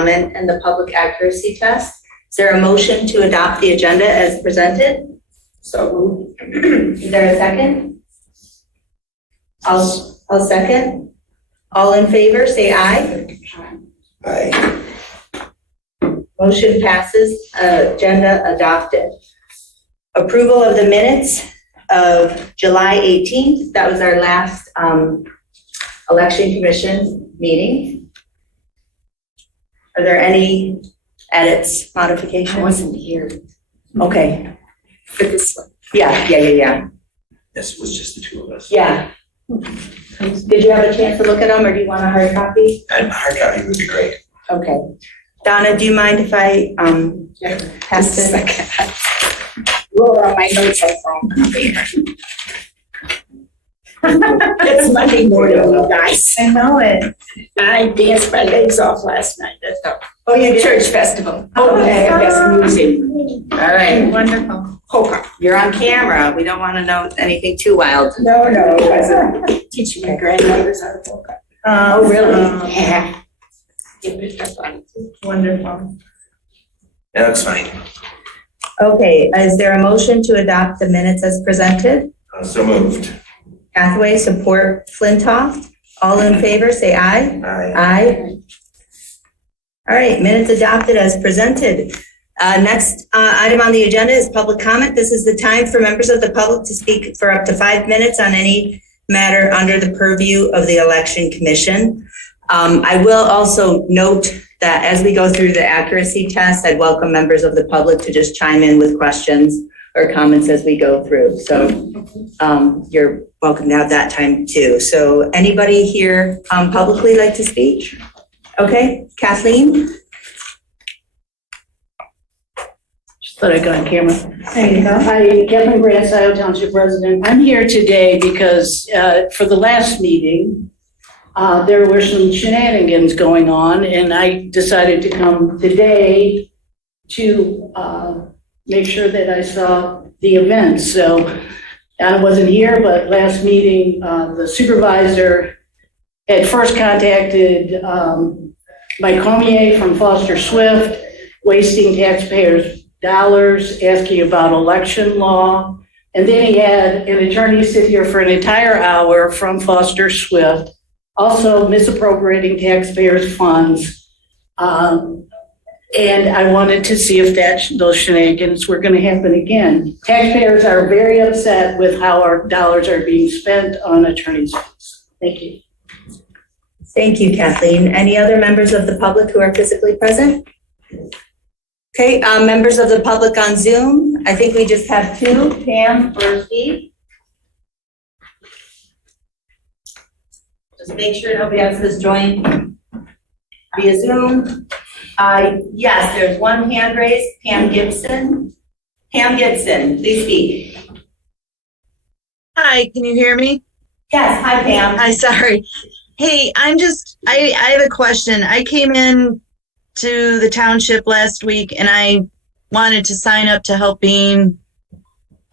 comment and the public accuracy test. Is there a motion to adopt the agenda as presented? So Is there a second? I'll second. All in favor, say aye. Aye. Motion passes, agenda adopted. Approval of the minutes of July 18th. That was our last election commission meeting. Are there any edits, modifications? I wasn't here Okay. for this one. Yeah. This was just the two of us. Yeah. Did you have a chance to look at them, or do you want a hard copy? And a hard copy would be great. Okay. Donna, do you mind if I pass Just a this? second. Roll on my notes I found. It's Monday morning, you guys. I know it. I danced my legs off last night at the Oh, you did? church festival. Okay. Best music. All right. Wonderful. Polka. You're on camera. We don't want to know anything too wild. No, it wasn't. Teaching my grandmothers how to polka. Oh, really? Yeah. Get picked up on it. Wonderful. Yeah, that's fine. Okay, is there a motion to adopt the minutes as presented? So moved. Hathaway, support Flintoff. All in favor, say aye. Aye. Aye. All right, minutes adopted as presented. Next item on the agenda is public comment. This is the time for members of the public to speak for up to 5 minutes on any matter under the purview of the Election Commission. I will also note that as we go through the accuracy test, I'd welcome members of the public to just chime in with questions or comments as we go through. So you're welcome to have that time too. So anybody here publicly like to speak? Okay, Kathleen? Just thought I'd go on camera. There you go. Hi, Kathleen Grant, Scio Township resident. I'm here today because for the last meeting, there were some shenanigans going on, and I decided to come today to make sure that I saw the event. So I wasn't here, but last meeting, the supervisor had first contacted Mike Comier from Foster Swift, wasting taxpayers' dollars, asking about election law. And then he had an attorney sit here for an entire hour from Foster Swift, also misappropriating taxpayers' funds. And I wanted to see if those shenanigans were going to happen again. Taxpayers are very upset with how our dollars are being spent on attorneys' fees. Thank you. Thank you, Kathleen. Any other members of the public who are physically present? Okay, members of the public on Zoom, I think we just have two, Pam or Steve. Just make sure nobody else has joined via Zoom. Yes, there's one hand raised, Pam Gibson. Pam Gibson, please speak. Hi, can you hear me? Yes, hi Pam. Hi, sorry. Hey, I have a question. I came in to the township last week and I wanted to sign up to help being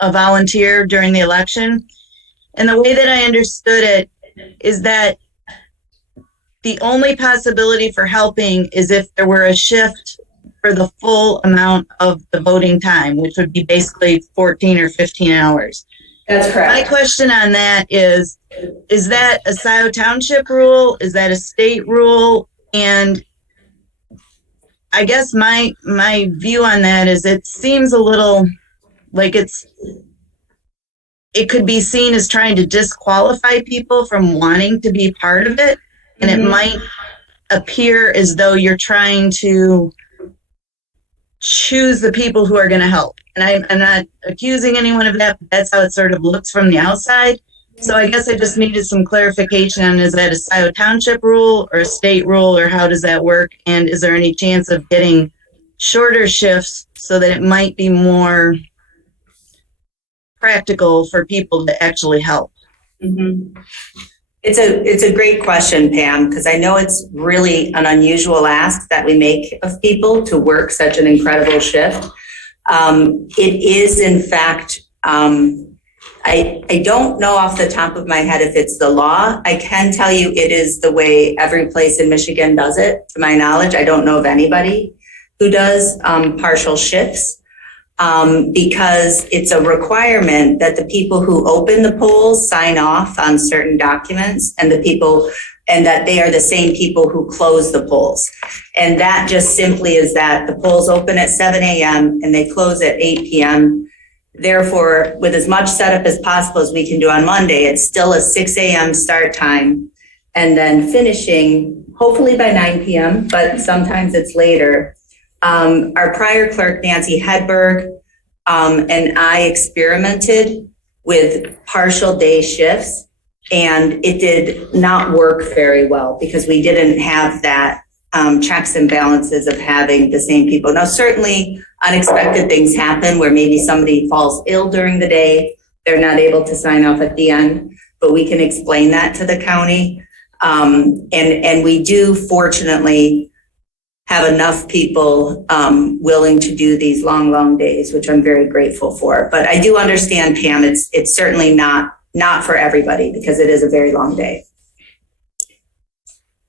a volunteer during the election. And the way that I understood it is that the only possibility for helping is if there were a shift for the full amount of the voting time, which would be basically 14 or 15 hours. That's correct. My question on that is that a Scio Township rule? Is that a state rule? And I guess my view on that is it seems a little like it could be seen as trying to disqualify people from wanting to be part of it. And it might appear as though you're trying to choose the people who are going to help. And I'm not accusing anyone of that, but that's how it sort of looks from the outside. So I guess I just needed some clarification on, is that a Scio Township rule or a state rule, or how does that work? And is there any chance of getting shorter shifts so that it might be more practical for people to actually help? Mm-hmm. It's a great question, Pam, because I know it's really an unusual ask that we make of people to work such an incredible shift. It is, in fact, I I don't know off the top of my head if it's the law. I can tell you it is the way every place in Michigan does it, to my knowledge. I don't know of anybody who does partial shifts because it's a requirement that the people who open the polls sign off on certain documents and that they are the same people who close the polls. And that just simply is that the polls open at 7 a.m. and they close at 8 p.m. Therefore, with as much setup as possible as we can do on Monday, it's still a 6 a.m. start time and then finishing hopefully by 9 p.m., but sometimes it's later. Our prior clerk, Nancy Hedberg, and I experimented with partial day shifts, and it did not work very well because we didn't have that checks and balances of having the same people. Now, certainly unexpected things happen where maybe somebody falls ill during the day. They're not able to sign off at the end, but we can explain that to the county. And we do fortunately have enough people willing to do these long, long days, which I'm very grateful for. But I do understand, Pam, it's certainly not for everybody because it is a very long day.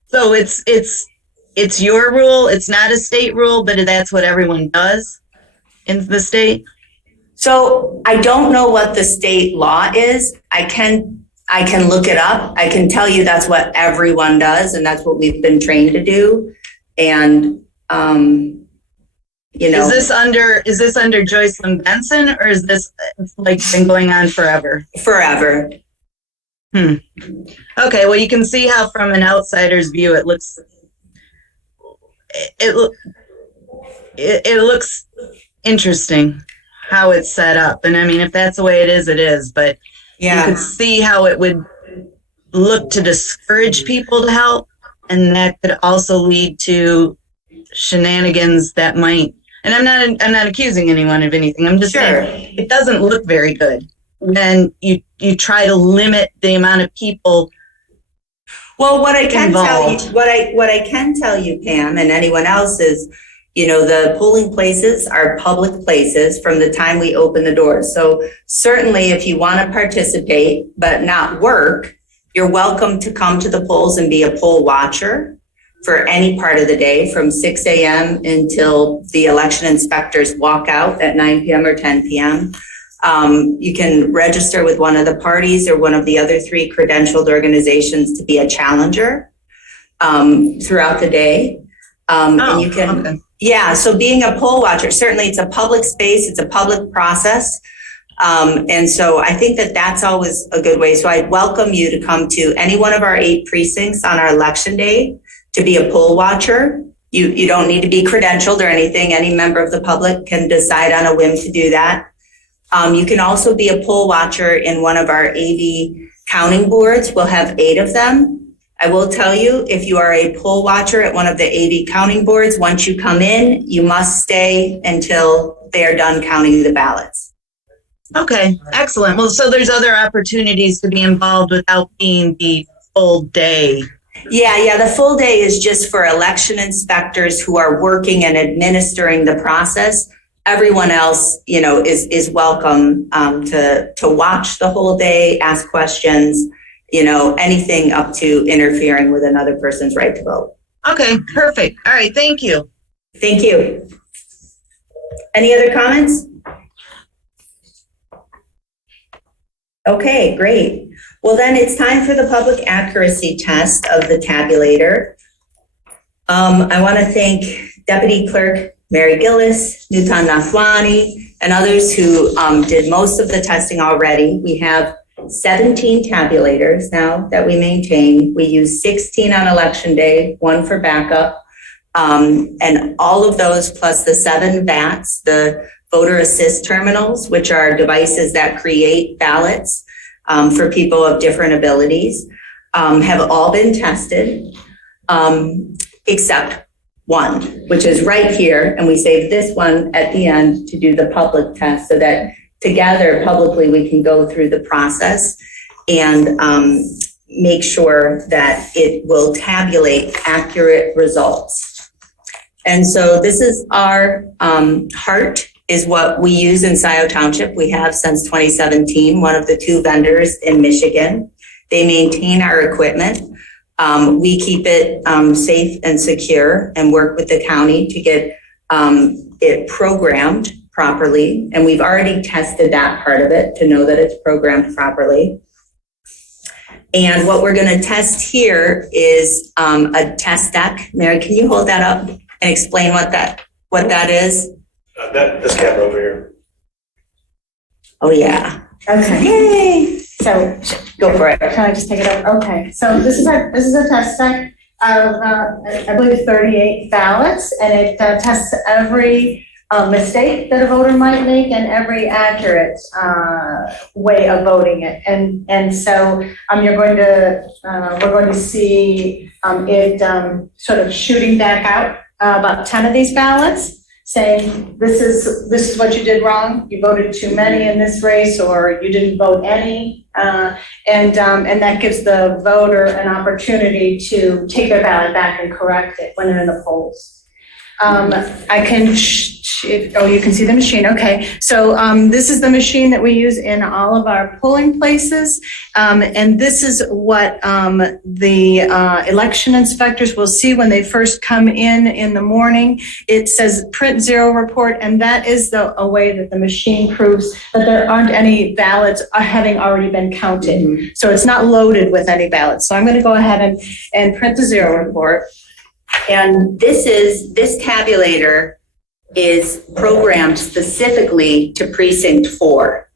So it's your rule. It's not a state rule, but that's what everyone does in the state. So I don't know what the state law is. I can look it up. I can tell you that's what everyone does, and that's what we've been trained to do. And is this under Joycelyn Benson, or is this like been going on forever? Forever. Okay, well, you can see how from an outsider's view it looks interesting how it's set up. And I mean, if that's the way it is, but you can see how it would look to discourage people to help, and that could also lead to shenanigans that might, and I'm not accusing anyone of anything. I'm just saying it doesn't look very good when you try to limit the amount of people. Well, what I can involved. tell you, what I can tell you, Pam, and anyone else is, the polling places are public places from the time we open the doors. So certainly if you want to participate but not work, you're welcome to come to the polls and be a poll watcher for any part of the day from 6 a.m. until the election inspectors walk out at 9 p.m. or 10 p.m. You can register with one of the parties or one of the other 3 credentialed organizations to be a challenger throughout the day. And you can, okay. So being a poll watcher, certainly it's a public space, it's a public process. And so I think that that's always a good way. So I'd welcome you to come to any one of our 8 precincts on our election day to be a poll watcher. You don't need to be credentialed or anything. Any member of the public can decide on a whim to do that. You can also be a poll watcher in one of our AV counting boards. We'll have 8 of them. I will tell you, if you are a poll watcher at one of the AV counting boards, once you come in, you must stay until they are done counting the ballots. Okay, excellent. Well, so there's other opportunities to be involved without being the full day. Yeah, the full day is just for election inspectors who are working and administering the process. Everyone else, is welcome to watch the whole day, ask questions, anything up to interfering with another person's right to vote. Okay, perfect. All right, thank you. Thank you. Any other comments? Okay, great. Well, then it's time for the public accuracy test of the tabulator. I want to thank Deputy Clerk Mary Gillis, Nutan Nathwani, and others who did most of the testing already. We have 17 tabulators now that we maintain. We use 16 on election day, 1 for backup. And all of those plus the 7 VATs, the voter assist terminals, which are devices that create ballots for people of different abilities, have all been tested, except one, which is right here. And we save this one at the end to do the public test so that together publicly we can go through the process and make sure that it will tabulate accurate results. And so this is our heart is what we use in Scio Township. We have since 2017, one of the 2 vendors in Michigan. They maintain our equipment. We keep it safe and secure and work with the county to get it programmed properly. And we've already tested that part of it to know that it's programmed properly. And what we're going to test here is a test deck. Mary, can you hold that up and explain what that is? This camera over here. Oh, yeah. Okay, Yay. so Go for it. can I just take it up? Okay, so this is a test set of, I believe 38 ballots, and it tests every mistake that a voter might make and every accurate way of voting it. And so we're going to see it sort of shooting back out about 10 of these ballots, saying this is what you did wrong. You voted too many in this race, or you didn't vote any, and that gives the voter an opportunity to take their ballot back and correct it when they're in the polls. I can. You can see the machine. Okay, so this is the machine that we use in all of our polling places, and this is what the election inspectors will see when they first come in the morning. It says print 0 report, and that is a way that the machine proves that there aren't any ballots having already been counted. Mm-hmm. So it's not loaded with any ballots. So I'm going to go ahead and print the 0 report. And this tabulator is programmed specifically to precinct 4.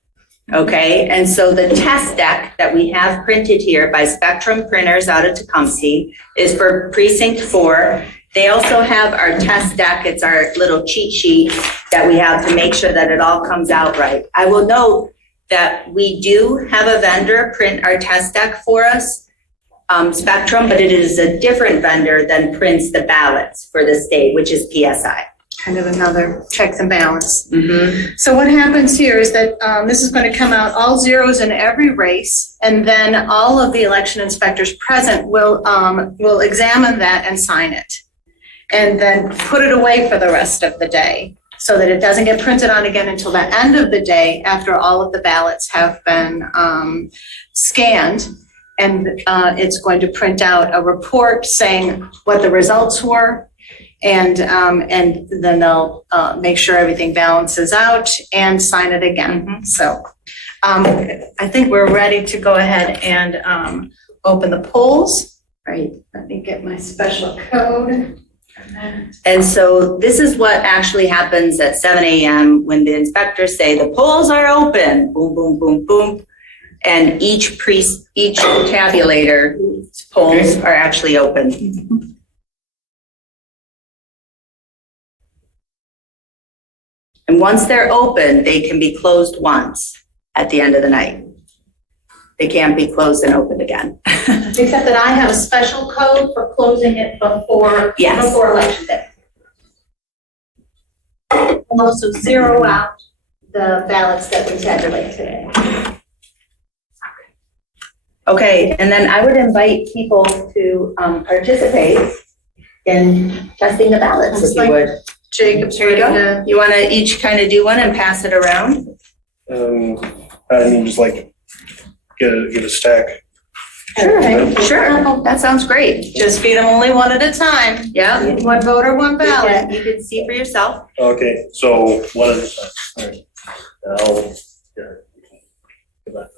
Okay, and so the test deck that we have printed here by Spectrum Printers out of Tecumseh is for precinct 4. They also have our test deck. It's our little cheat sheet that we have to make sure that it all comes out right. I will note that we do have a vendor print our test deck for us, Spectrum, but it is a different vendor than prints the ballots for the state, which is PSI. Kind of another checks and balance. Mm-hmm. So what happens here is that this is going to come out all zeros in every race, and then all of the election inspectors present will examine that and sign it, and then put it away for the rest of the day, so that it doesn't get printed on again until the end of the day after all of the ballots have been scanned. And it's going to print out a report saying what the results were. And then they'll make sure everything balances out and sign it again. Mm-hmm. So I think we're ready to go ahead and open the polls. Right. Let me get my special code. And so this is what actually happens at 7 a.m. when the inspectors say the polls are open. Boom, boom, boom, boom. And each tabulator polls are actually open. Mm-hmm. And once they're open, they can be closed once at the end of the night. They can't be closed and opened again. Except that I have a special code for closing it before election day. And also zero out the ballots that we tabulate today. Okay, and then I would invite people to participate in testing the ballots, if you would. Jacob's Here you go. You want to each kind of do one and pass it around? I mean, just like get a stack. Sure. That sounds great. Just feed them only one at a time. Yeah. One voter, one ballot. You can see for yourself. Okay, so one at a time. All right. Now, here. Get back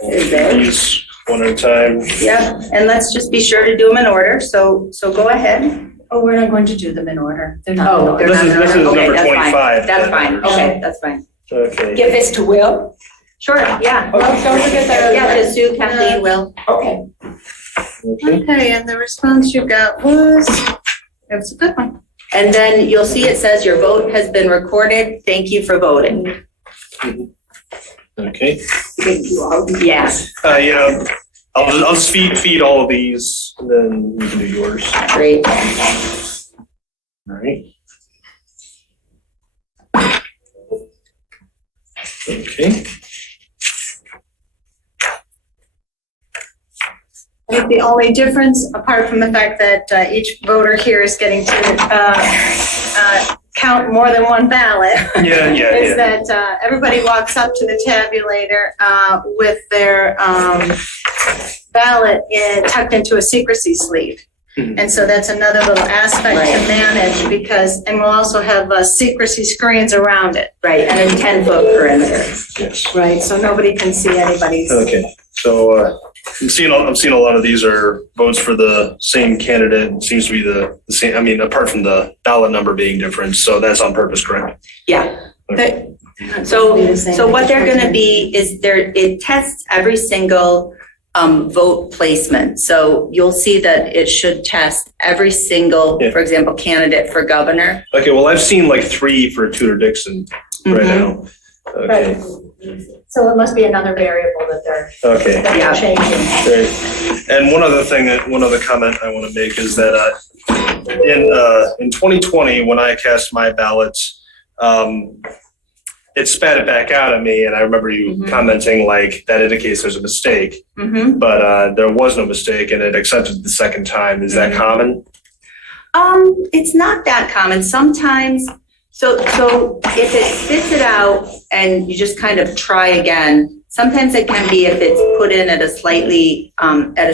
There you go. these one at a time. Yeah, and let's just be sure to do them in order. So go ahead. Oh, we're not going to do them in order. They're not in Oh, order. they're not in This is order. Okay, number that's 25. fine. That's fine. Okay, that's fine. Okay. Give this to Will. Sure, yeah. Well, don't forget the. Yeah, to Sue, Kathleen, Will. Okay. Okay. Okay, and the response you got was, it was a good one. And then you'll see it says your vote has been recorded. Thank you for voting. Okay. Yes, Yeah, I'll just feed all of these, and then you can do yours. great. All right. Okay. I think the only difference, apart from the fact that each voter here is getting to count more than one ballot. Yeah. Is that everybody walks up to the tabulator with their ballot tucked into a secrecy sleeve. Mhm. And so that's another little aspect to manage because, and we'll also have secrecy screens around it. Right, and a 10-foot perimeter. Yes. Right, so nobody can see anybody's. Okay, so I'm seeing a lot of these are votes for the same candidate. It seems to be the same, I mean, apart from the ballot number being different, so that's on purpose, correct? Yeah. Okay. So what they're gonna be is it tests every single vote placement. So you'll see that it should test every single, Yeah. for example, candidate for governor. Okay, well, I've seen like 3 for Tudor Dixon right now. Okay, So it must be another variable that okay. they're changing. Great. And one other comment I want to make is that in 2020, when I cast my ballots, it spat it back out at me, and I remember you commenting like that indicates there's a mistake, but there was no mistake, and it accepted the second time. Is that common? It's not that common. Sometimes, so if it spits it out and you just kind of try again, sometimes it can be if it's put in at a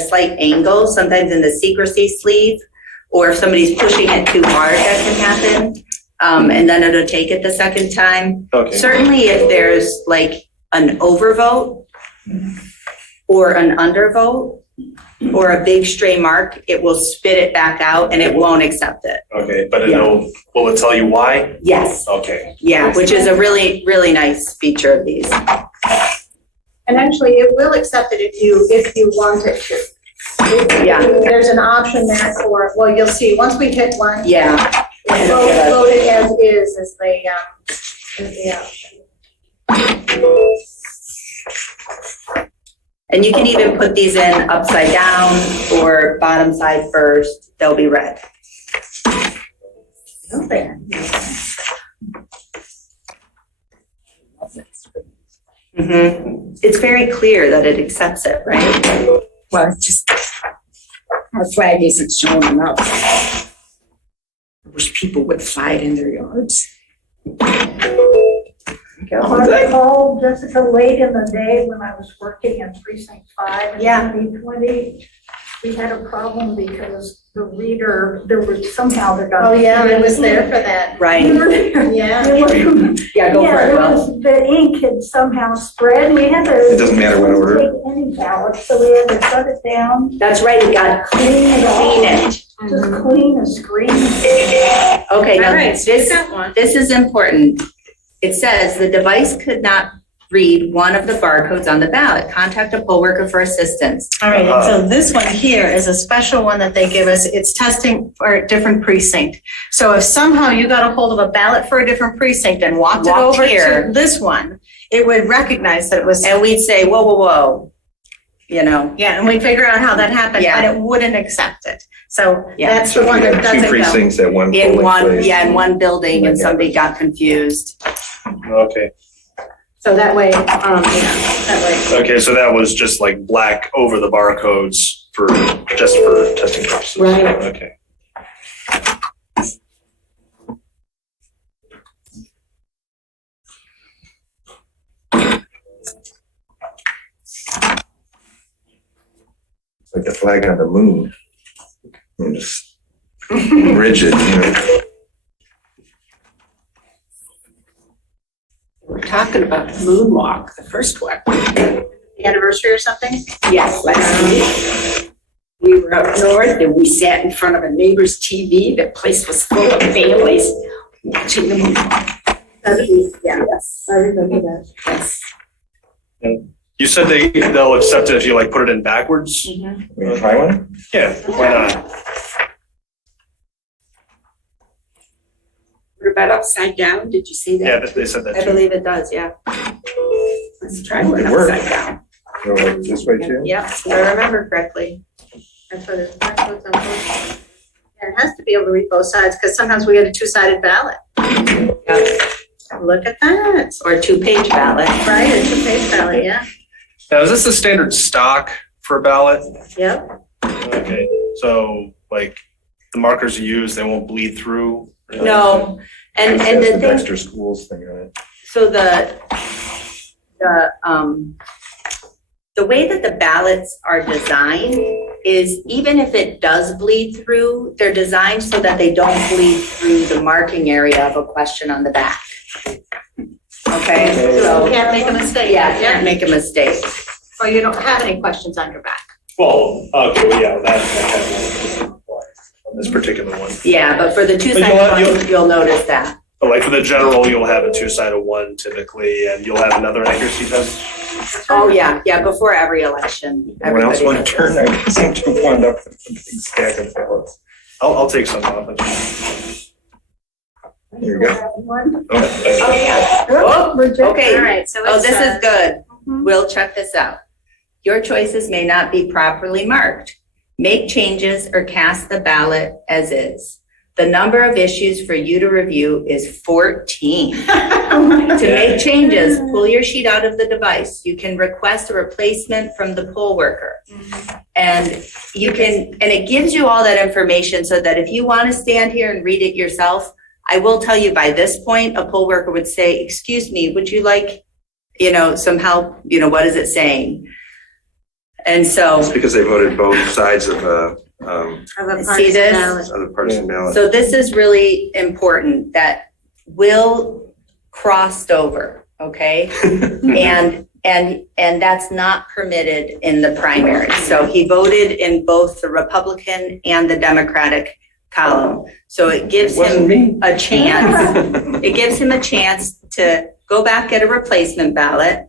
slight angle, sometimes in the secrecy sleeve, or if somebody's pushing it too hard, that can happen. And then it'll take it the second time. Okay. Certainly if there's like an overvote or an undervote or a big stray mark, it will spit it back out and it won't accept it. Okay, but will it tell you why? Yes. Okay. Yeah, which is a really, really nice feature of these. And actually, it will accept it if you want it to. Yeah. There's an option there for, well, you'll see, once we hit one. Yeah. Vote it as is the option. And you can even put these in upside down or bottom side first. They'll be red. It's very clear that it accepts it, right? Well, it's just our flag isn't showing enough. I wish people would fly it in their yards. I called Jessica late in the day when I was working in precinct 5 Yeah. and B20. We had a problem because the reader, there was somehow there got. Oh, yeah, I was there for that. Right. Yeah. There was- Yeah, go for Yeah, it, there Will. was, the ink had somehow spread. We had to. It doesn't matter what order. Take any ballot, so we had to shut it down, That's right, you gotta clean it all. clean it. Just clean the screen. Okay, now All right, so you this, got one. this is important. It says the device could not read one of the barcodes on the ballot. Contact a poll worker for assistance. All right, and so this one here is a special one that they give us. It's testing for a different precinct. So if somehow you got a hold of a ballot for a different precinct and walked it Walked over here. to this one, it would recognize that it was, And we'd say, whoa, whoa, whoa, you know? yeah, and we'd figure out how that happened, Yeah. and it wouldn't accept it. So Yeah. that's the one that Two doesn't go. precincts at one In polling one, place. in one building and somebody got confused. Okay. So that way, that way. Okay, so that was just like black over the barcodes just for testing purposes. Right. Okay. It's like a flag on the moon. And just rigid, you know. We're talking about the moonwalk, the first one. Anniversary or something? Yes, last week. We were up north and we sat in front of a neighbor's TV. The place was full of families watching the moonwalk. Yes, I remember that. Yes. You said they'll accept it if you like put it in backwards? We try one? Yeah, why not? What about upside down? Did you see Yeah, that? they said that I too. believe it does, yeah. Let's try one It worked. upside down. Go this way too? Yep, if I remember correctly. That's what it's, barcodes on both. Yeah, it has to be able to read both sides, because sometimes we get a two-sided ballot. Look at that. Or a two-page ballot. Right, a two-page ballot, yeah. Now, is this the standard stock for a ballot? Yep. Okay, so like the markers you use, they won't bleed through? No, And That's the the thing, Dexter Schools thing, right? so the way that the ballots are designed is even if it does bleed through, they're designed so that they don't bleed through the marking area of a question on the back. Okay, So so, you can't make a mistake. yeah, can't make a mistake. Or you don't have any questions on your back. Well, okay, well, yeah, that on this particular one. Yeah, but for the But two-sided you'll- ones, you'll notice that. But like for the general, you'll have a two-sided one typically, and you'll have another accuracy test. Oh, yeah, before every election, Anyone else everybody want does to turn this. that? Because I'm too wound up with the big stack of ballots. I'll take some off. There you go. Oh, yeah. Oh, okay. All right, so Oh, it's, this is good. mhm. We'll check this out. Your choices may not be properly marked. Make changes or cast the ballot as is. The number of issues for you to review is 14. To make changes, pull your sheet out of the device. You can request a replacement from the poll worker. And you can, and it gives you all that information so that if you want to stand here and read it yourself, I will tell you by this point, a poll worker would say, excuse me, would you like, some help? What is it saying? And so, It's because they voted both sides of see this? the partisan ballot. So this is really important that Will crossed over, okay? And that's not permitted in the primary. So he voted in both the Republican and the Democratic column. So it gives Wasn't him me. a chance. It gives him a chance to go back, get a replacement ballot.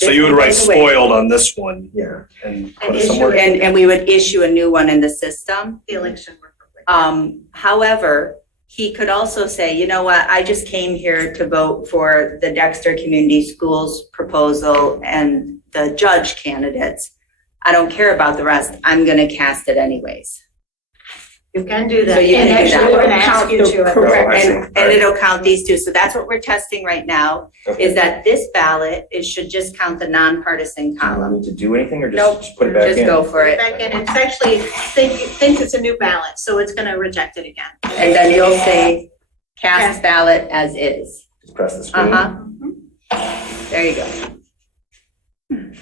So you would write spoiled on this one Yeah. and put it somewhere. And we would issue a new one in the system. The election worker. However, he could also say, you know what, I just came here to vote for the Dexter Community Schools proposal and the judge candidates. I don't care about the rest. I'm going to cast it anyways. You can do that. So you can And do actually, that. we're gonna ask you to. Correct. I see. And it'll count these two. So that's what we're testing right now, Okay. is that this ballot, it should just count the nonpartisan Do column. I need to do anything or Nope, just put it back in? Just go for it. Back in, it's actually, thinks it's a new ballot, so it's gonna reject it again. And then you'll say cast ballot as is. Just press the screen. There you go.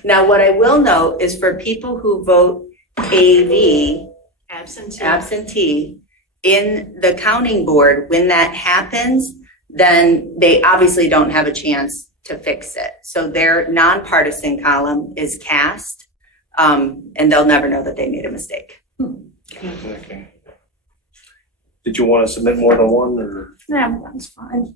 Now, what I will note is for people who vote AV, absentee, in the counting board, when that happens, then they obviously don't have a chance to fix it. So their nonpartisan column is cast, and they'll never know that they made a mistake. Okay. Did you want to submit more than one or? Yeah, that's fine.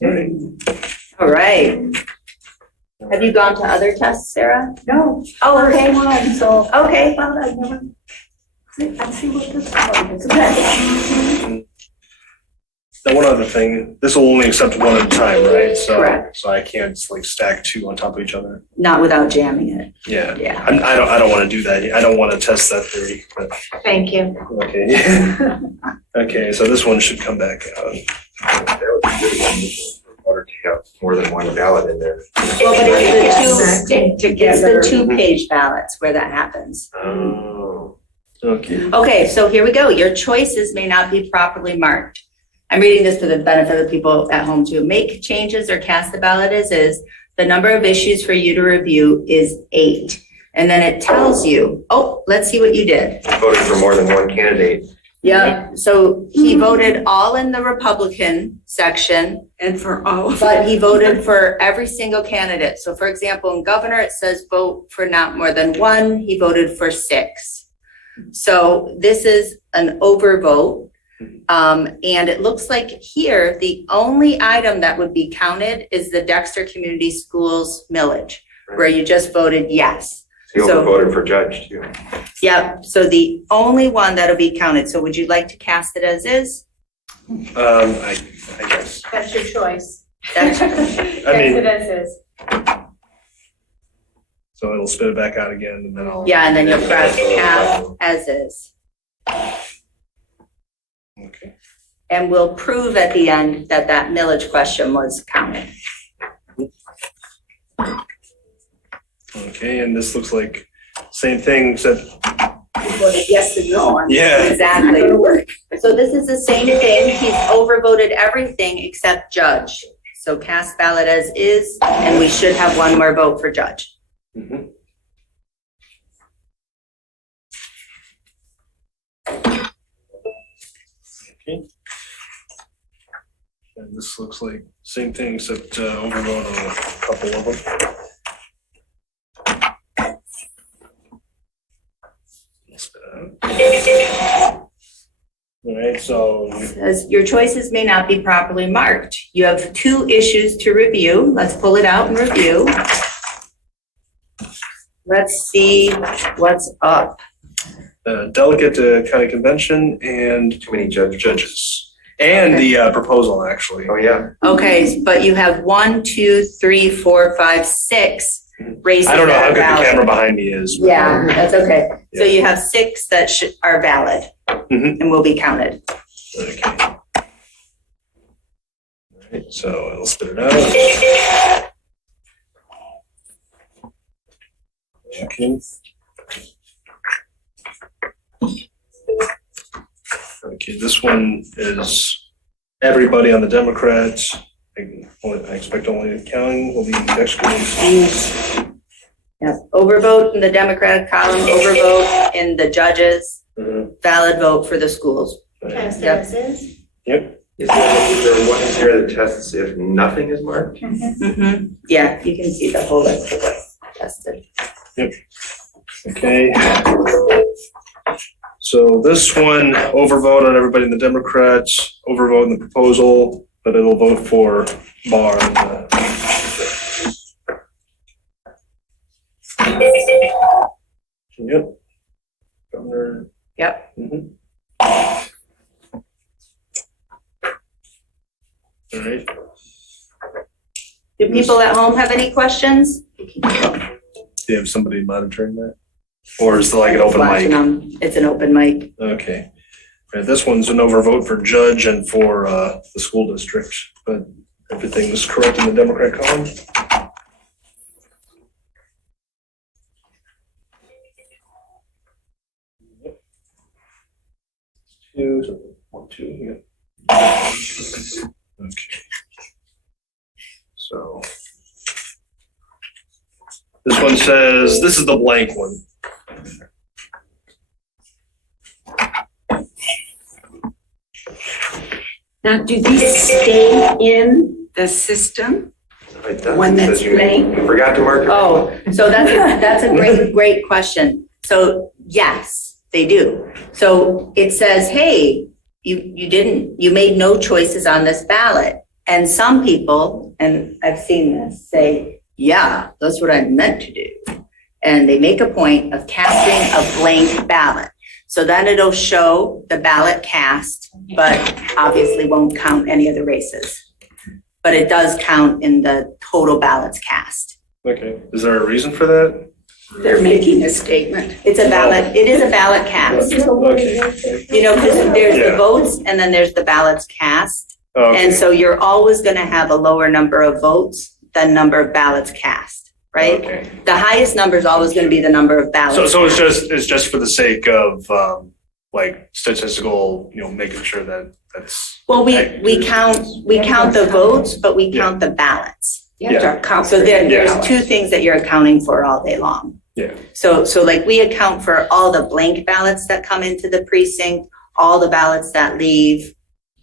Right. All right. Have you gone to other tests, Sarah? No, Oh, okay. first one, so Okay. I thought I'd never, I see what this one is. Now, one other thing, this will only accept one at a time, right? So, Correct. so I can't like stack two on top of each other. Not without jamming it. Yeah. Yeah. I don't want to do that. I don't want to test that theory, but Thank you. okay. Okay, so this one should come back out. That would be good in order to have more than one ballot in there. Well, but it's the two-page ballots where that happens. Oh. Okay. Okay, so here we go. Your choices may not be properly marked. I'm reading this for the benefit of the people at home too. Make changes or cast the ballot as is. The number of issues for you to review is 8. And then it tells you, oh, let's see what you did. Voted for more than one candidate. Yep, so he voted all in the Republican section, and for all, but he voted for every single candidate. So for example, in governor, it says vote for not more than one. He voted for 6. So this is an overvote. And it looks like here, the only item that would be counted is the Dexter Community Schools millage, where you just voted yes. He So- overvoted for judge too. Yep, so the only one that'll be counted. So would you like to cast it as is? I guess. That's your choice. That's- I mean, as is. so it'll spit it back out again and then I'll. Yeah, and then you'll press cast as is. Okay. And we'll prove at the end that that millage question was counted. Okay, and this looks like same thing, except, Yes and no. Yeah. Exactly. So this is the same thing. He's overvoted everything except judge. So cast ballot as is, and we should have one more vote for judge. mhm. Okay. And this looks like same thing, except overvote on a couple of them. All right, so Says your choices may not be properly marked. You have 2 issues to review. Let's pull it out and review. Let's see what's up. delegate to county convention and Too many judges. and the proposal, actually. Oh, yeah. Okay, but you have 1, 2, 3, 4, 5, 6 races I don't know that how are good the valid. camera behind me is. Yeah, that's okay. So you have 6 that are valid Mhm. and will be counted. Okay. All right, so I'll spit it out. Okay. Okay, this one is everybody on the Democrats. I expect only the counting will be executed. Yes, overvote in the Democratic column, overvote in the judges, valid vote for the schools. Cast Yep. as is. Yep. Is there one in here that tests if nothing is marked? Yeah, you can see the whole list of what's tested. Okay. So this one, overvote on everybody in the Democrats, overvote in the proposal, but it'll vote for Barr. Yep. Governor. Yep. Mhm. All right. Do people at home have any questions? Do you have somebody monitoring that? Or is it like an open Watching mic? them. It's an open mic. Okay. All right, this one's an overvote for judge and for the school district, but everything's correct in the Democrat column. Two, so 1, 2, yeah. Okay. So this one says, this is the blank one. Now, do these stay in the system? It does. One It that's says you blank? forgot to mark it. Oh, so that's a great question. So yes, they do. So it says, hey, you made no choices on this ballot. And some people, and I've seen this, say, yeah, that's what I meant to do. And they make a point of casting a blank ballot. So then it'll show the ballot cast, but obviously won't count any of the races. But it does count in the total ballots cast. Okay. Is there a reason for that? They're making a statement. It is a ballot cast. Okay. You know, because there's the Yeah. votes and then there's the ballots cast. Okay. And so you're always gonna have a lower number of votes than number of ballots cast, right? Okay. The highest number is always gonna be the number of ballots. So it's just for the sake of like statistical, making sure that that's. Well, we count the votes, but we count the ballots. You have to account So for there's ballots. 2 things that you're accounting for all day long. Yeah. So like we account for all the blank ballots that come into the precinct, all the ballots that leave,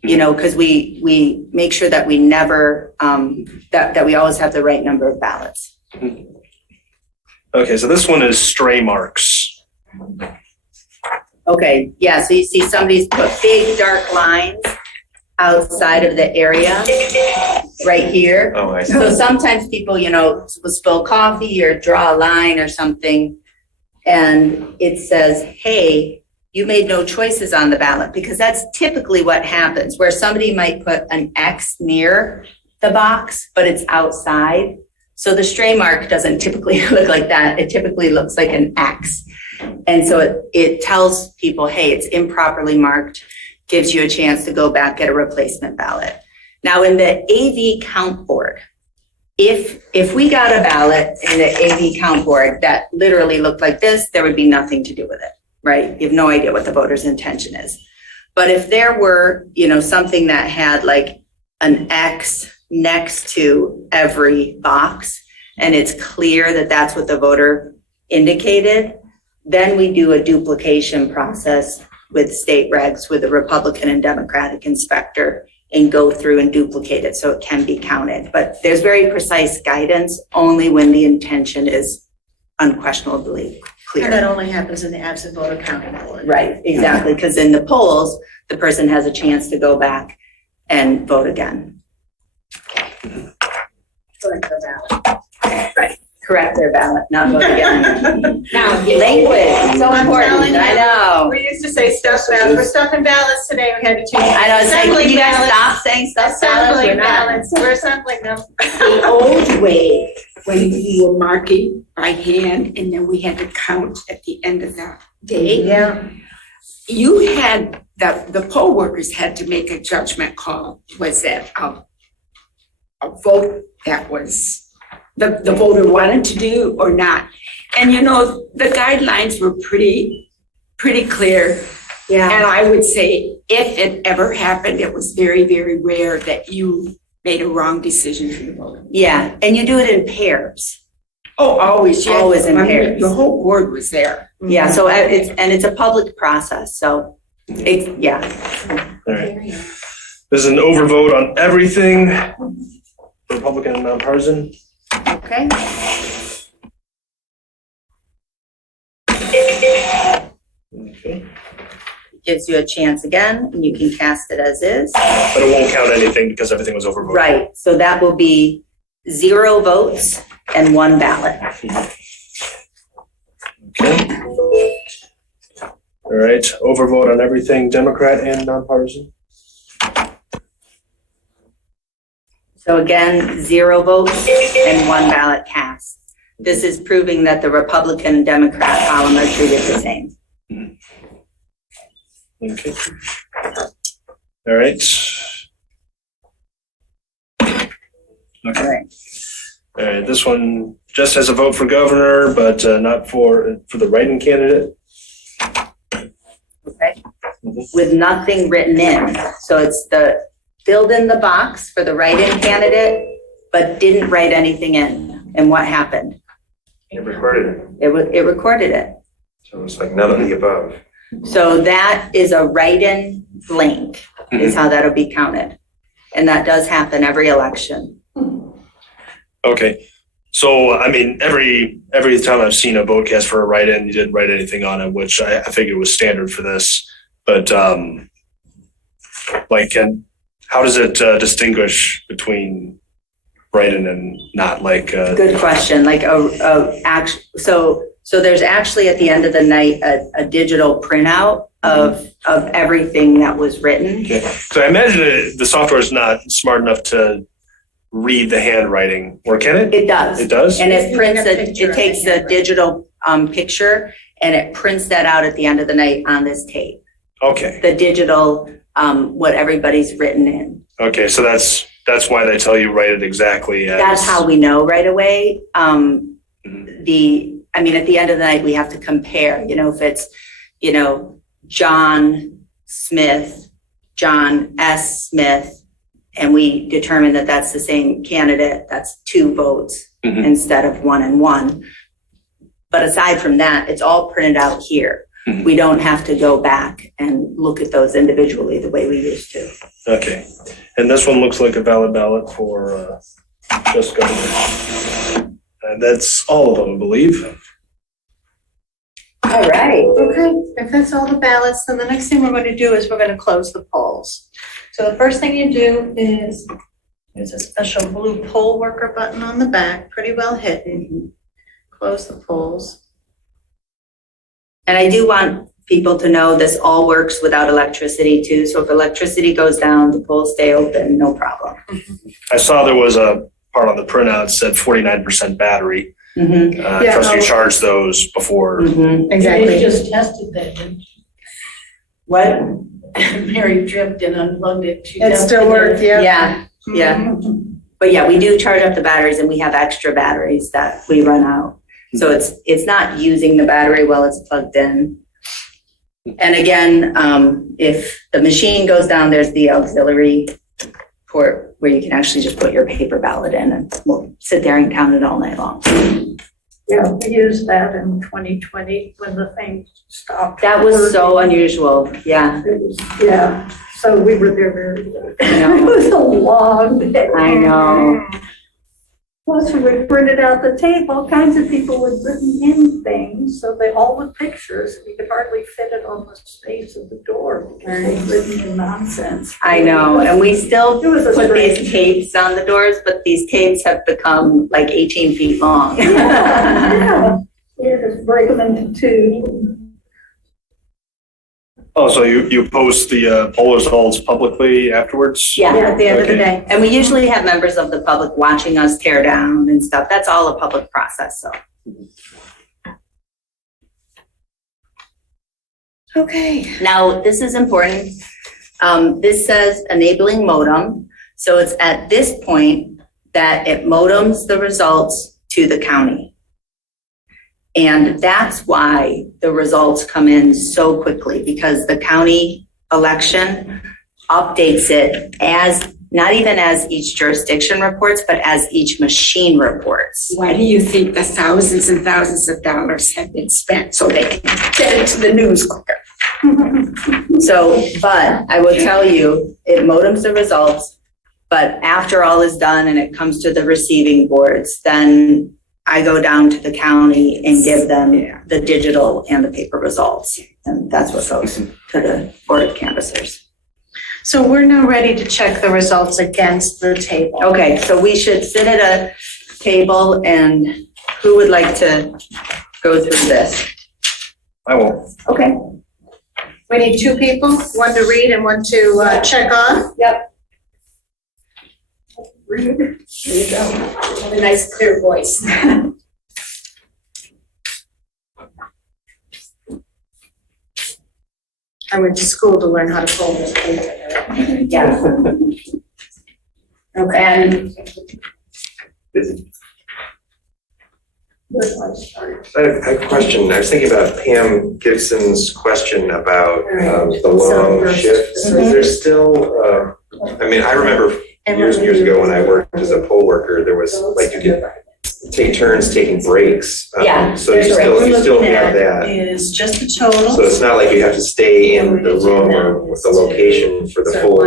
because we make sure that we never, that we always have the right number of ballots. Okay, so this one is stray marks. Okay, yeah, so you see somebody's put big dark lines outside of the area, right here. Oh, I see. So sometimes people, will spill coffee or draw a line or something, and it says, hey, you made no choices on the ballot, because that's typically what happens, where somebody might put an X near the box, but it's outside. So the stray mark doesn't typically look like that. It typically looks like an X. And so it tells people, hey, it's improperly marked, gives you a chance to go back, get a replacement ballot. Now in the AV count board, if we got a ballot in the AV count board that literally looked like this, there would be nothing to do with it, right? You have no idea what the voter's intention is. But if there were, something that had like an X next to every box, and it's clear that that's what the voter indicated, then we do a duplication process with state regs with the Republican and Democratic inspector and go through and duplicate it so it can be counted. But there's very precise guidance only when the intention is unquestionably clear. And that only happens in the absent voter counting board. Right, exactly, because in the polls, the person has a chance to go back and vote again. Correct the ballot. Right, correct their ballot, not vote again. Now, Language, so I'm important, telling you. I know. We used to say stuff ballots. We're stuffing ballots today. We had to change. I know, it's like, Assembly you guys ballots. stop saying stuff ballots, Assembly we're not. ballots. We're assembling them. the old way, when we were marking by hand and then we had to count at the end of the day. Yeah. You had, the poll workers had to make a judgment call. Was that a vote that was, the voter wanted to do or not? And the guidelines were pretty clear. Yeah, And I would say if it ever happened, it was very, very rare that you made a wrong decision for the voter. yeah, and you do it in pairs. Oh, always, yeah. Always in I mean, pairs. the whole board was there. Yeah, so it's a public process, so yeah. All right. There's an overvote on everything, Republican and nonpartisan. Okay. Okay. Gives you a chance again, and you can cast it as is. But it won't count anything because everything was overvoted. Right, so that will be 0 votes and 1 ballot. Okay. All right, overvote on everything, Democrat and nonpartisan. So again, 0 votes and 1 ballot cast. This is proving that the Republican and Democrat column are treated the same. Okay. All right. Okay. All right, this one just has a vote for governor, but not for the write-in candidate. Okay, with nothing written in. So it's filled in the box for the write-in candidate, but didn't write anything in. And what happened? It recorded it, It recorded it. so it's like none of the above. So that is a write-in blank, is how that'll be counted. And that does happen every election. Okay, so I mean, every time I've seen a vote cast for a write-in, you didn't write anything on it, which I figured was standard for this. But how does it distinguish between write-in and not? Good question. So there's actually at the end of the night a digital printout of everything that was written. Okay, so I imagine the software is not smart enough to read the handwriting, or can it? It does. It does? And it prints a picture it of takes the the digital picture and it prints that out at the end of the night on this tape. Okay, The digital, what everybody's written in. okay, so that's why they tell you write it exactly as. That's how we know right away. Mhm. At the end of the night, we have to compare, if it's, John Smith, John S. Smith, and we determine that that's the same candidate, that's 2 votes Mhm. instead of 1 and 1. But aside from that, it's all printed out here. Mhm. We don't have to go back and look at those individually the way we used to. Okay, and this one looks like a valid ballot for just governor. And that's all of them, I believe. All right. Okay, if that's all the ballots, then the next thing we're going to do is we're going to close the polls. So the first thing you do is, there's a special blue poll worker button on the back, pretty well hidden. Close the polls. And I do want people to know this all works without electricity too. So if electricity goes down, the polls stay open, no problem. I saw there was a part on the printout that said 49% battery. Mm-hmm. Yeah, Trust you no. charge those before. Mm-hmm. They just tested that, didn't What? they? Mary dripped and unplugged it. She It still tested worked, yeah. Yeah, yeah. But yeah, we do charge up the batteries and we have extra batteries that we run out. So it's not using the battery while it's plugged in. And again, if the machine goes down, there's the auxiliary port where you can actually just put your paper ballot in and we'll sit there and count it all night long. Yeah, we used that in 2020 when the thing stopped. That was so unusual, yeah. It was, yeah, so we were there very late. I know. It was a long day. I know. Plus, when we printed out the tape, all kinds of people were written in things, so they all with pictures. We could hardly fit it on the space of the door because they'd written in nonsense. I know, and we still It was a put strange- these tapes on the doors, but these tapes have become like 18 feet long. Yeah, yeah, just break them into two. Oh, so you post the poll results publicly afterwards? Yeah, at the end of the Okay. day. And we usually have members of the public watching us tear down and stuff. That's all a public process, so. Okay, now this is important. This says enabling modem. So it's at this point that it modems the results to the county. And that's why the results come in so quickly, because the county election updates it as, not even as each jurisdiction reports, but as each machine reports. Why do you think the thousands and thousands of dollars have been spent so they can get it to the news quicker? So, but I will tell you, it modems the results, but after all is done and it comes to the receiving boards, then I go down to the county and give them the digital and the paper results. And that's what goes to the board canvassers. So we're now ready to check the results against the table. Okay, so we should sit at a table, and who would like to go through this? I will. Okay. We need two people, one to read and one to check off. Read. There you go. Have a nice clear voice. I went to school to learn how to fold this paper. Yeah. Okay. I have a question. I was thinking about Pam Gibson's question about the long shifts. Is there still, I mean, I remember years and years ago when I worked as a poll worker, there was like you could take turns taking breaks. Yeah, So you still have that. Is just the total. So it's not like you have to stay in the room or with the location for the full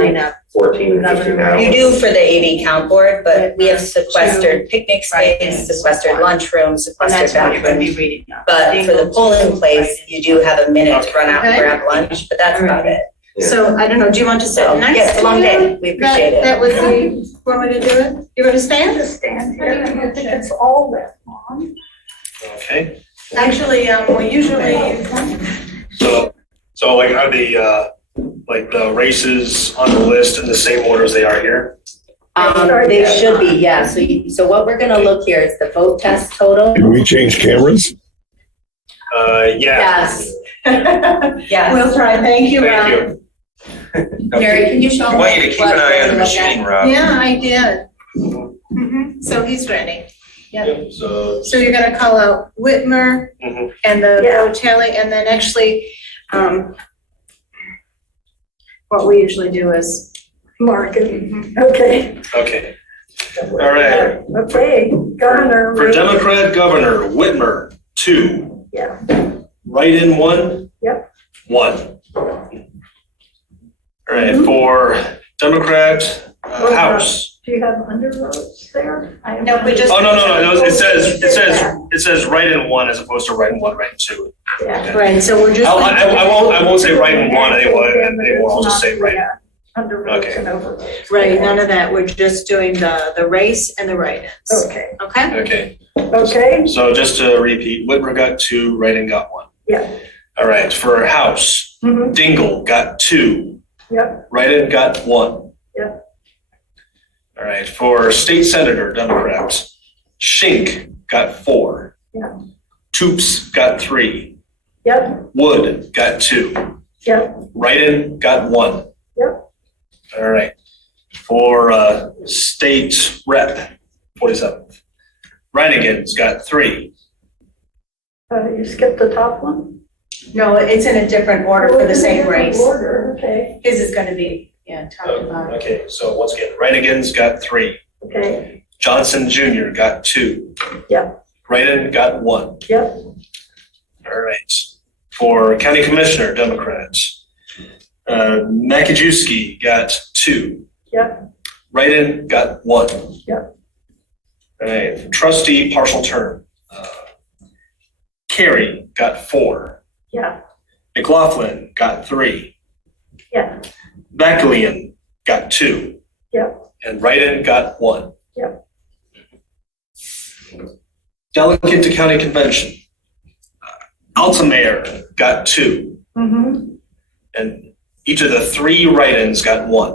14, 15 hours. You do for the AV count board, but we have sequestered picnic space, sequestered lunchroom, sequestered bathroom. reading now. But for the polling place, you do have a minute to run out and grab lunch, but that's about it. Yeah. So I don't know, do you want to sit So, next? yes, a long day. We appreciate it. That would be, want me to do it? You're going to stand? Just stand here. I don't think it's all that long. Okay. Actually, we usually, So like are the races on the list in the same order as they are here? They should be, yeah. So what we're gonna look here is the vote test total. Can we change cameras? Yeah. Yes. Yes. we'll try. Thank you, Thank Rob. you. Mary, can you show me? I want you to keep an eye on the machine, Rob. Yeah, I did. So he's ready. Yep, so. So you're gonna call out Whitmer Mhm. and the Yeah. vote tally, and then actually, what we usually do is, Mark it. Okay. Okay. All right. Okay, Governor. For Democrat Governor, Whitmer, 2. Yeah. Write-in 1? Yep. 1. All right, for Democrat House. Do you have undervotes there? I have- No, we just- Oh, no, it says write-in 1 as opposed to write-in 1, write-in 2. Yeah. right, so we're just. I won't say write-in 1 anymore, I'll just say write-in. Undervotes Okay. and overvotes. Right, none of that, we're just doing the race and the write-ins. Okay, Okay? Okay, okay, so just to repeat, Whitmer got 2, write-in got 1. yeah. All right, for House, Mhm. Dingle got 2, Yep, write-in got 1. Yep. All right, for State Senator, Democrats, Schink got 4. Yeah. Toops got 3. yep, Wood got 2. yep, Write-in got 1. Yep. All right. For state rep, 47th. Reinigans got 3. You skipped the top one? No, it's in a different order for the same race. Order, okay, His is gonna be, top to bottom. Okay, so once again, Reinigans got 3. okay, Johnson Jr. got 2. Yep. Wrighton got 1. yep, All right. For county commissioner, Democrats, Makajewski got 2. yep, Wrighton got 1. Yep. All right. Trustee, partial term. Carey got 4. yeah, McLaughlin got 3. yeah, Bacalian got 2. Yep. And Wrighton got 1. Yep. Delegate to county convention. Altamare got 2. mm-hmm, And each of the 3 write-ins got 1.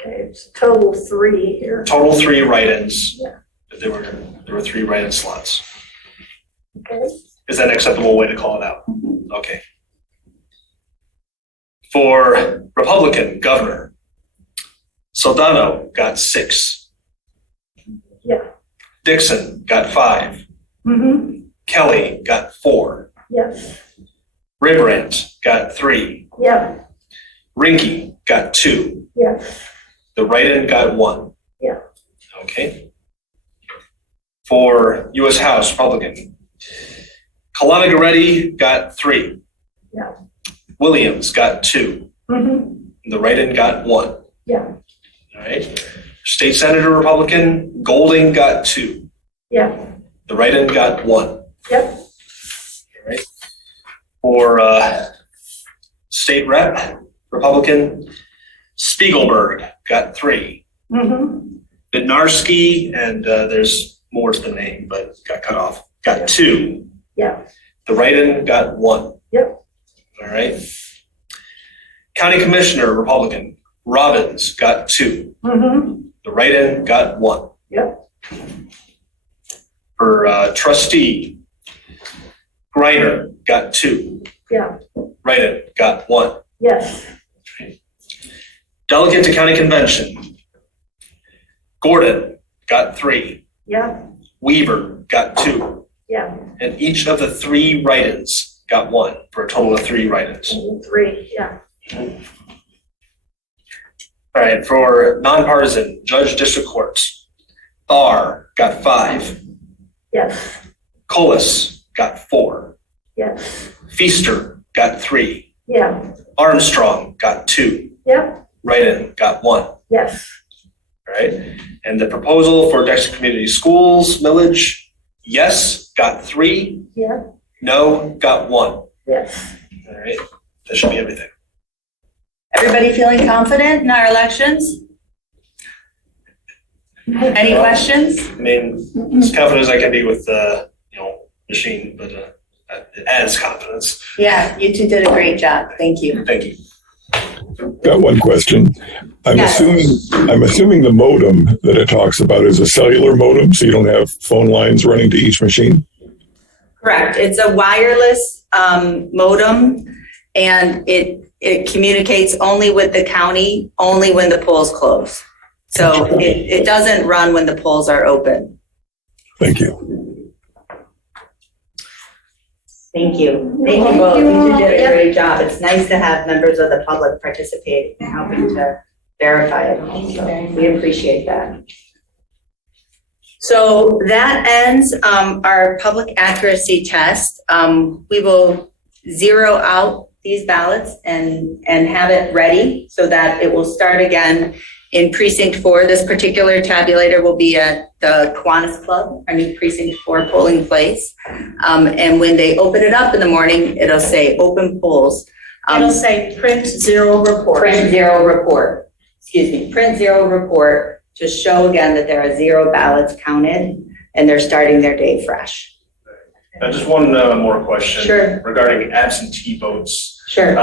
okay, it's total 3 here. Total 3 write-ins. Yeah. But there were 3 write-in slots. Okay, Is that an acceptable way to call it out? Okay. For Republican governor, Soldano got 6. Yeah. Dixon got 5. mm-hmm, Kelly got 4. yes, Rembrandt got 3. yep, Rinky got 2. yes, The write-in got 1. Yeah. Okay. For U.S. House Republican, Kalana Goretti got 3. Yeah. Williams got 2. mm-hmm, The write-in got 1. yeah, All right. State Senator Republican, Golding got 2. yeah, The write-in got 1. yep, All right. For State Rep Republican, Spiegelberg got 3. mm-hmm, Bednarski, and there's more to the name, but got cut off, got 2. yeah, The write-in got 1. Yep. All right. County Commissioner Republican, Robbins got 2. mm-hmm, The write-in got 1. Yep. For Trustee, Griner got 2. yeah, Write-in got 1. yes, Delegate to County Convention, Gordon got 3. yeah, Weaver got 2. yeah, And each of the 3 write-ins got 1 for a total of 3 write-ins. 3, yeah, All right, for nonpartisan, Judge District Courts, Barr got 5. yes, Colas got 4. yes, Feaster got 3. yeah, Armstrong got 2. yep, Write-in got 1. All yes, right. And the proposal for Dexter Community Schools millage, yes, got 3. yeah, No, got 1. All yes. right. That should be everything. Everybody feeling confident in our elections? Any questions? I mean, as confident as I can be with the, machine, but it adds confidence. Yeah, you two did a great job. Thank you. Thank you. Got one question. I'm Yes. assuming the modem that it talks about is a cellular modem, so you don't have phone lines running to each machine? Correct. It's a wireless modem, and it communicates only with the county, only when the polls close. So it doesn't run when the polls are open. Thank you. Thank you. Thank you both. You two did a great job. It's nice to have members of the public participating and helping to verify it. So we appreciate that. So that ends our public accuracy test. We will zero out these ballots and have it ready so that it will start again in precinct 4. This particular tabulator will be at the Kiwanis Club, our new precinct 4 polling place. And when they open it up in the morning, it'll say open polls. It'll say print 0 report. Print 0 report. Excuse me, print 0 report to show again that there are 0 ballots counted and they're starting their day fresh. Just one more question. Sure. Regarding absentee votes. Sure.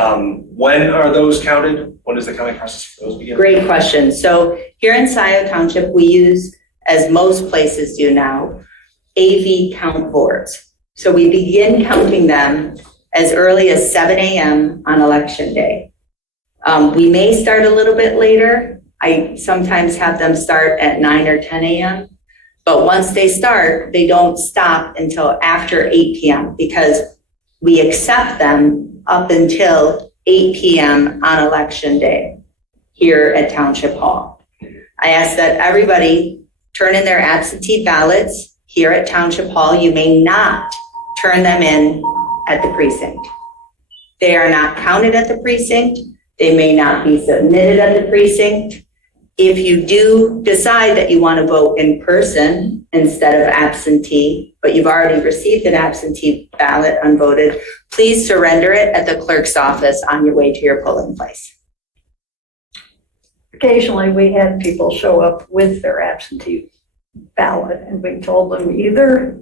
When are those counted? When does the counting process for those begin? Great question. So here in Scio Township, we use, as most places do now, AV count boards. So we begin counting them as early as 7 a.m. on election day. We may start a little bit later, I sometimes have them start at 9 or 10 a.m. But once they start, they don't stop until after 8 p.m. because we accept them up until 8 p.m. on election day here at Township Hall. I ask that everybody turn in their absentee ballots here at Township Hall. You may not turn them in at the precinct. They are not counted at the precinct. They may not be submitted at the precinct. If you do decide that you want to vote in person instead of absentee, but you've already received an absentee ballot unvoted, please surrender it at the clerk's office on your way to your polling place. Occasionally, we had people show up with their absentee ballot, and we told them either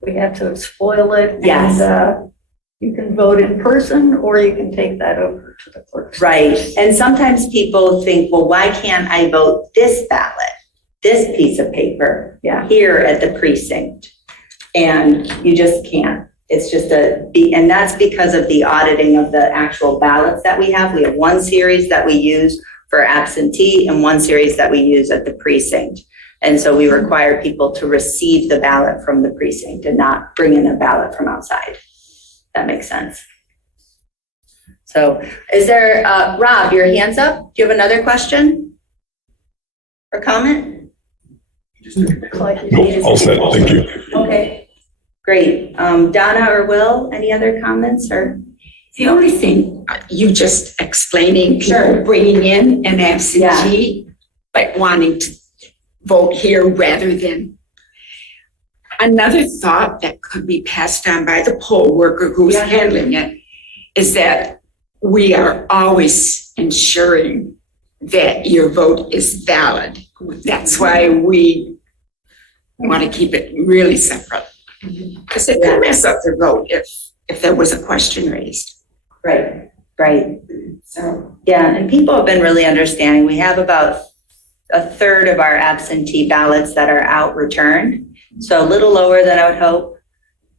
we have to spoil it. Yes. And you can vote in person, or you can take that over to the clerk's. Right. And sometimes people think, well, why can't I vote this ballot, this piece of paper here at the precinct? And you just can't. It's just and that's because of the auditing of the actual ballots that we have. We have one series that we use for absentee and one series that we use at the precinct. And so we require people to receive the ballot from the precinct and not bring in a ballot from outside. That makes sense. So is there, Rob, your hand's up? Do you have another question or comment? Nope, all set, thank you. Okay, great. Donna or Will, any other comments or? The only thing, you just explaining Sure. people bringing in an absentee, but wanting to vote here rather than. Another thought that could be passed on by the poll worker who's handling it is that we are always ensuring that your vote is valid. That's why we want to keep it really separate. Because it could mess up their vote if there was a question raised. Right. So, yeah, and people have been really understanding. We have about a third of our absentee ballots that are out returned. So a little lower than I would hope.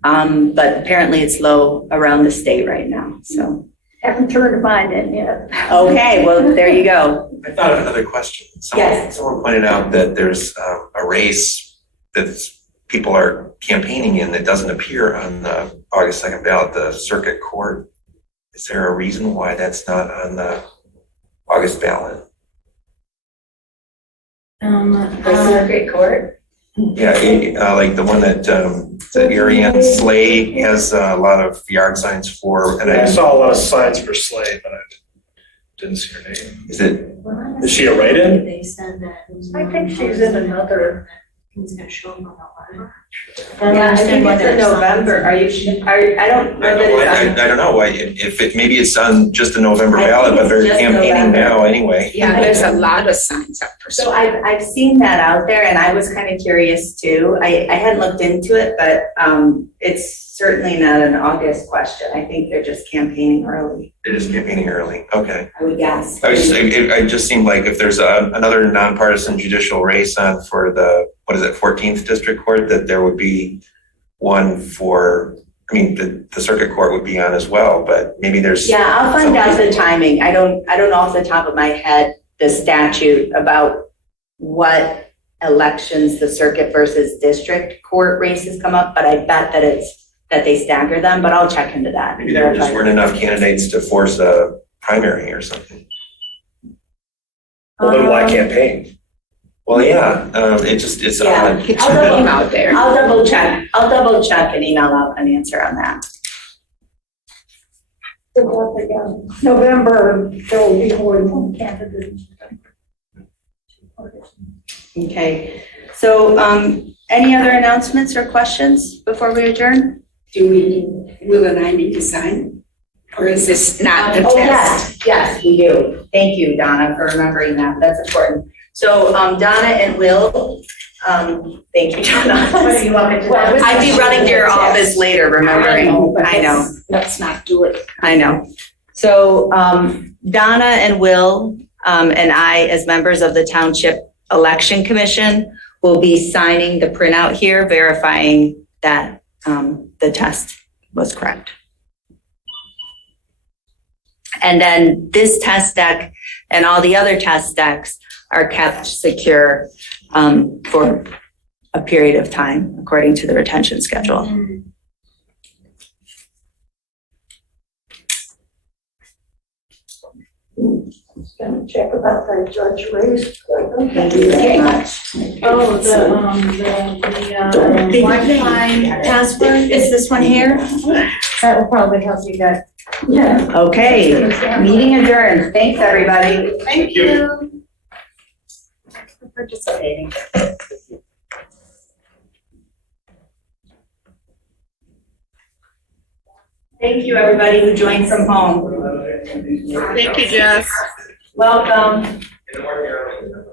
But apparently it's low around the state right now, so. Haven't turned mine in yet. Okay, well, there you go. I thought of another question. Yes. Someone pointed out that there's a race that people are campaigning in that doesn't appear on the August 2nd ballot, the circuit court. Is there a reason why that's not on the August ballot? The circuit court? Yeah, like the one that Ariane Slay has a lot of yard signs for, and I I saw a lot of signs for Slade, but I didn't see her name. is it, Is she a write-in? I think she's in another. Yeah, I think it's in November. Are you, I don't know that it's on. I don't know why, if it, maybe it's on just a November I think ballot, but it's they're just campaigning November. now anyway. Yeah, there's a lot of signs up for. So I've seen that out there and I was kind of curious too. I hadn't looked into it, but it's certainly not an August question. I think they're just campaigning early, They're just campaigning early, okay. I would guess. It just seemed like if there's another nonpartisan judicial race on for the, 14th District Court, that there would be one for, the circuit court would be on as well, but maybe there's. Yeah, I'll find out the timing. I don't know off the top of my head, the statute about what elections the circuit versus district court races come up, but I bet that they stagger them, but I'll check into that. Maybe there just weren't enough candidates to force a primary or something. Well, then why campaign? Well, yeah, it's Yeah. odd. Get your name out there. I'll double check and email out an answer on that. November, there will be more than one candidate. Okay, so any other announcements or questions before we adjourn? Will and I need to sign? Or is this not the test? Yes, we do. Thank you, Donna, for remembering that. That's important. So Donna and Will, thank you, Donna. I'd be running to your office later, remembering. I know. Let's not do it. I know. So Donna and Will and I, as members of the Township Election Commission, will be signing the printout here, verifying that the test was correct. And then this test deck and all the other test decks are kept secure for a period of time according to the retention schedule. Gonna check about that judge race. Thank you very much. Oh, the Wi-Fi password, is this one here? That will probably help you guys. Yeah. Okay, meeting adjourned. Thanks, everybody. Thank you. For participating. Thank you, everybody who joined from home. Thank you, Jess. Welcome. In the morning,